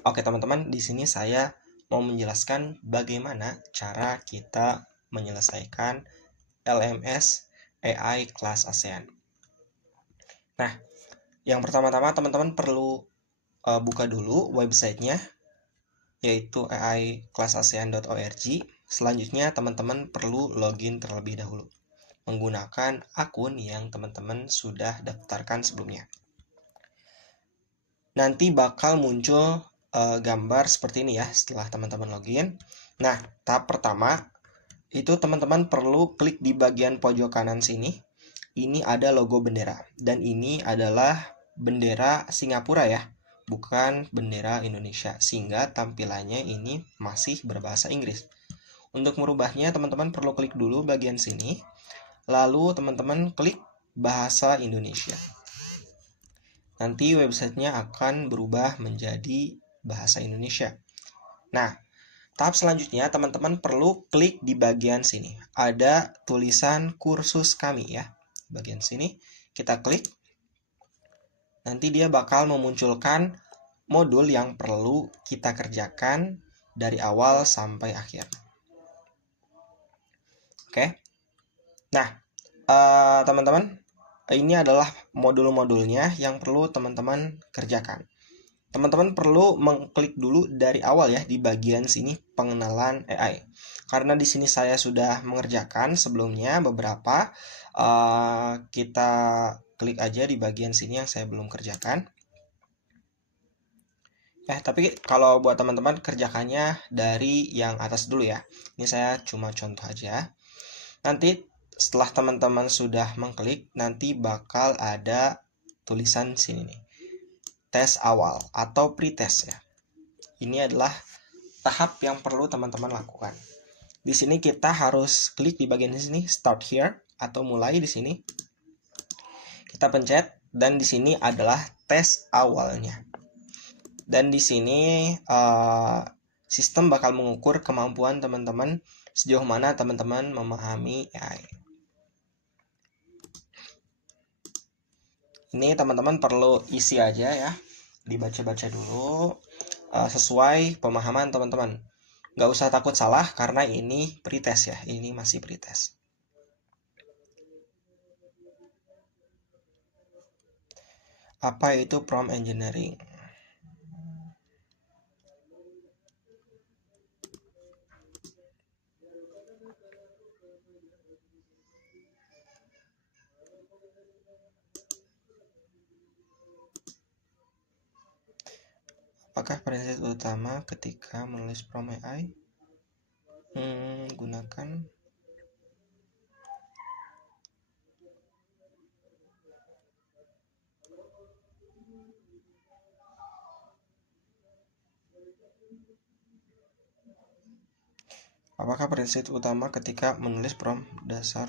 Oke teman-teman, di sini saya mau menjelaskan bagaimana cara kita menyelesaikan LMS AI kelas ASEAN. Nah, yang pertama-tama teman-teman perlu buka dulu websitenya, yaitu aiklasasean.org. Selanjutnya teman-teman perlu login terlebih dahulu menggunakan akun yang teman-teman sudah daftarkan sebelumnya. Nanti bakal muncul gambar seperti ini ya setelah teman-teman login. Nah, tahap pertama itu teman-teman perlu klik di bagian pojok kanan sini. Ini ada logo bendera dan ini adalah bendera Singapura ya, bukan bendera Indonesia, sehingga tampilannya ini masih berbahasa Inggris. Untuk merubahnya teman-teman perlu klik dulu bagian sini, lalu teman-teman klik bahasa Indonesia. Nanti websitenya akan berubah menjadi bahasa Indonesia. Nah, tahap selanjutnya teman-teman perlu klik di bagian sini. Ada tulisan kursus kami ya. Bagian sini kita klik. Nanti dia bakal memunculkan modul yang perlu kita kerjakan dari awal sampai akhir. Oke. Nah, teman-teman, ini adalah modul-modulnya yang perlu teman-teman kerjakan. Teman-teman perlu mengklik dulu dari awal ya di bagian sini pengenalan AI. Karena di sini saya sudah mengerjakan sebelumnya beberapa, kita klik aja di bagian sini yang saya belum kerjakan. Tapi kalau buat teman-teman kerjakannya dari yang atas dulu ya. Ini saya cuma contoh aja. Nanti setelah teman-teman sudah mengklik, nanti bakal ada tulisan sini nih. Tes awal atau pretest ya. Ini adalah tahap yang perlu teman-teman lakukan. Di sini kita harus klik di bagian sini start here atau mulai di sini. Kita pencet dan di sini adalah tes awalnya. Dan di sini sistem bakal mengukur kemampuan teman-teman sejauh mana teman-teman memahami AI. Ini teman-teman perlu isi aja ya, dibaca-baca dulu sesuai pemahaman teman-teman. Nggak usah takut salah karena ini pretest ya, ini masih pretest. Apa itu prompt engineering? Apakah prinsip utama ketika menulis prompt AI? Gunakan Apakah prinsip utama ketika menulis prompt dasar?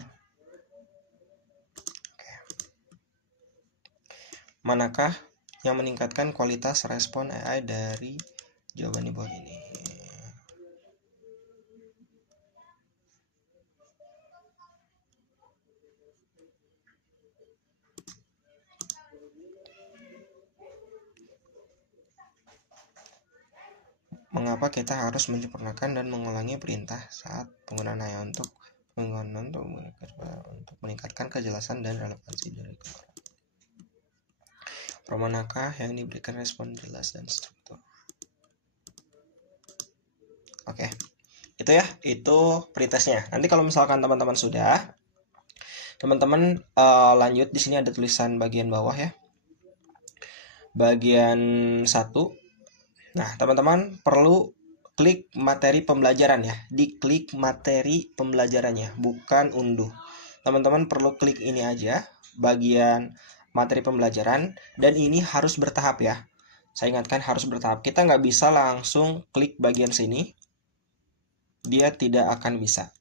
Oke. Manakah yang meningkatkan kualitas respon AI dari jawaban di bawah ini? Mengapa kita harus menyempurnakan dan mengulangi perintah saat penggunaan AI untuk meningkatkan kejelasan dan relevansi dari keluaran? Manakah yang diberikan respon jelas dan struktur? Oke, itu ya, itu pretestnya. Nanti kalau misalkan teman-teman sudah, teman-teman lanjut. Di sini ada tulisan bagian bawah ya, bagian 1. Nah, teman-teman perlu klik materi pembelajaran ya, diklik materi pembelajarannya, bukan unduh. Teman-teman perlu klik ini aja, bagian materi pembelajaran, dan ini harus bertahap ya. Saya ingatkan harus bertahap. Kita nggak bisa langsung klik bagian sini, dia tidak akan bisa.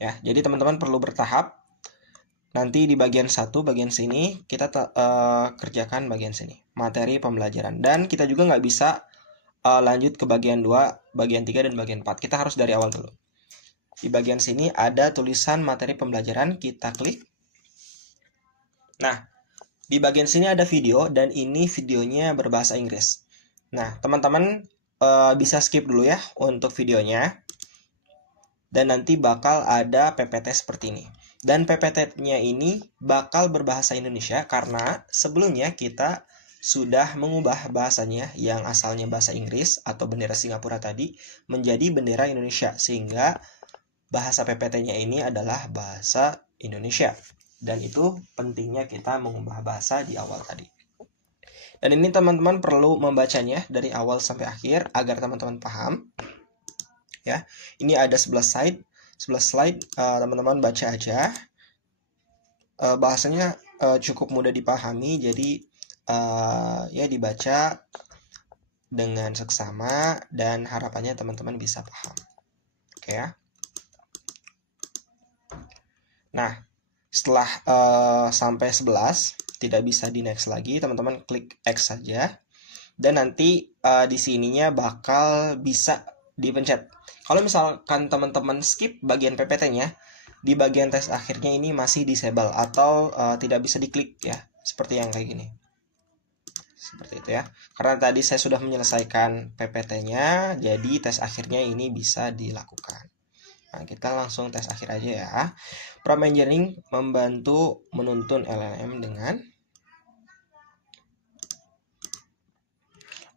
Ya, jadi teman-teman perlu bertahap. Nanti di bagian 1, bagian sini, kita kerjakan bagian sini, materi pembelajaran. Dan kita juga nggak bisa lanjut ke bagian 2, bagian 3, dan bagian 4. Kita harus dari awal dulu. Di bagian sini ada tulisan materi pembelajaran, kita klik. Nah, di bagian sini ada video, dan ini videonya berbahasa Inggris. Nah, teman-teman bisa skip dulu ya untuk videonya. Dan nanti bakal ada PPT seperti ini. Dan PPT-nya ini bakal berbahasa Indonesia karena sebelumnya kita sudah mengubah bahasanya yang asalnya bahasa Inggris atau bendera Singapura tadi menjadi bendera Indonesia, sehingga bahasa PPT-nya ini adalah bahasa Indonesia. Dan itu pentingnya kita mengubah bahasa di awal tadi. Dan ini teman-teman perlu membacanya dari awal sampai akhir agar teman-teman paham. Ya, ini ada 11 slide, teman-teman baca aja. Bahasanya cukup mudah dipahami, jadi ya dibaca dengan seksama dan harapannya teman-teman bisa paham. Oke ya. Nah, setelah sampai 11 tidak bisa di next lagi, teman-teman klik X saja. Dan nanti di sininya bakal bisa dipencet. Kalau misalkan teman-teman skip bagian PPT-nya, di bagian tes akhirnya ini masih disable atau tidak bisa diklik ya, seperti yang kayak gini. Seperti itu ya. Karena tadi saya sudah menyelesaikan PPT-nya, jadi tes akhirnya ini bisa dilakukan. Nah, kita langsung tes akhir aja ya. Prompt engineering membantu menuntun LLM dengan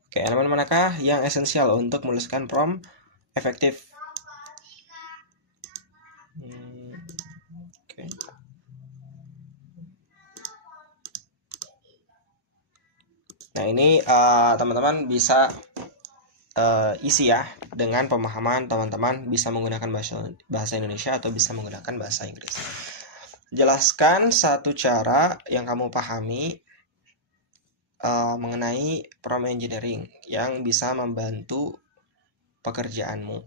Oke, elemen manakah yang esensial untuk menuliskan prompt efektif? Oke. Nah, ini teman-teman bisa isi ya dengan pemahaman teman-teman bisa menggunakan bahasa Indonesia atau bisa menggunakan bahasa Inggris. Jelaskan satu cara yang kamu pahami mengenai prompt engineering yang bisa membantu pekerjaanmu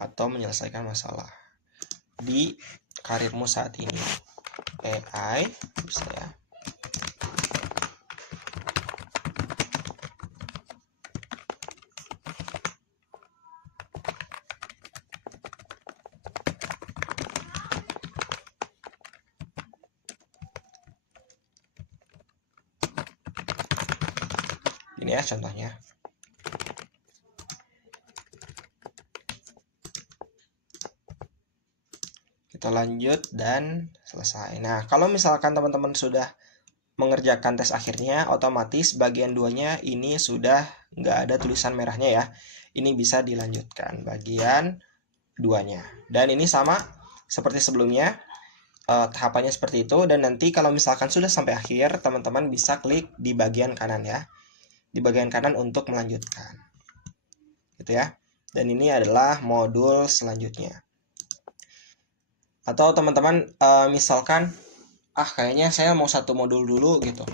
atau menyelesaikan masalah di karirmu saat ini. AI bisa ya. Ini ya contohnya. Kita lanjut dan selesai. Nah, kalau misalkan teman-teman sudah mengerjakan tes akhirnya, otomatis bagian 2-nya ini sudah nggak ada tulisan merahnya ya. Ini bisa dilanjutkan bagian 2-nya. Dan ini sama seperti sebelumnya, tahapannya seperti itu. Dan nanti kalau misalkan sudah sampai akhir, teman-teman bisa klik di bagian kanan ya. Di bagian kanan untuk melanjutkan. Gitu ya. Dan ini adalah modul selanjutnya. Atau teman-teman misalkan kayaknya saya mau satu modul dulu gitu.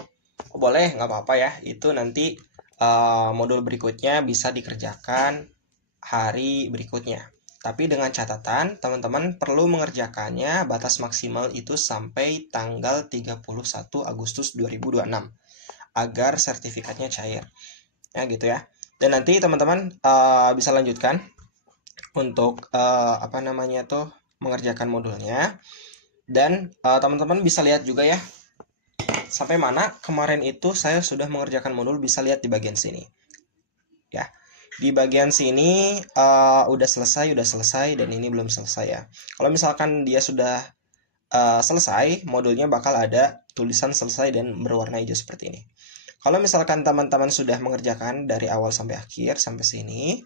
Boleh, nggak apa-apa ya. Itu nanti modul berikutnya bisa dikerjakan hari berikutnya. Tapi dengan catatan, teman-teman perlu mengerjakannya batas maksimal itu sampai tanggal 31 Agustus 2026 agar sertifikatnya cair. Ya gitu ya. Dan nanti teman-teman bisa lanjutkan untuk mengerjakan modulnya. Dan teman-teman bisa lihat juga ya sampai mana kemarin itu saya sudah mengerjakan modul, bisa lihat di bagian sini. Ya. Di bagian sini udah selesai dan ini belum selesai ya. Kalau misalkan dia sudah selesai, modulnya bakal ada tulisan selesai dan berwarna hijau seperti ini. Kalau misalkan teman-teman sudah mengerjakan dari awal sampai akhir sampai sini,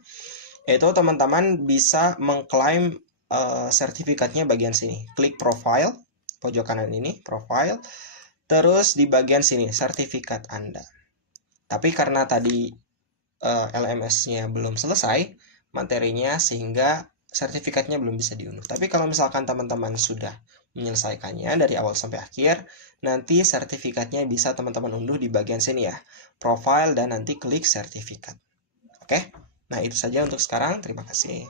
itu teman-teman bisa mengklaim sertifikatnya bagian sini. Klik profile, pojok kanan ini, profile. Terus di bagian sini, sertifikat Anda. Tapi karena tadi LMS-nya belum selesai materinya, sehingga sertifikatnya belum bisa diunduh. Tapi kalau misalkan teman-teman sudah menyelesaikannya dari awal sampai akhir, nanti sertifikatnya bisa teman-teman unduh di bagian sini ya, profile, dan nanti klik sertifikat. Oke, nah itu saja untuk sekarang. Terima kasih.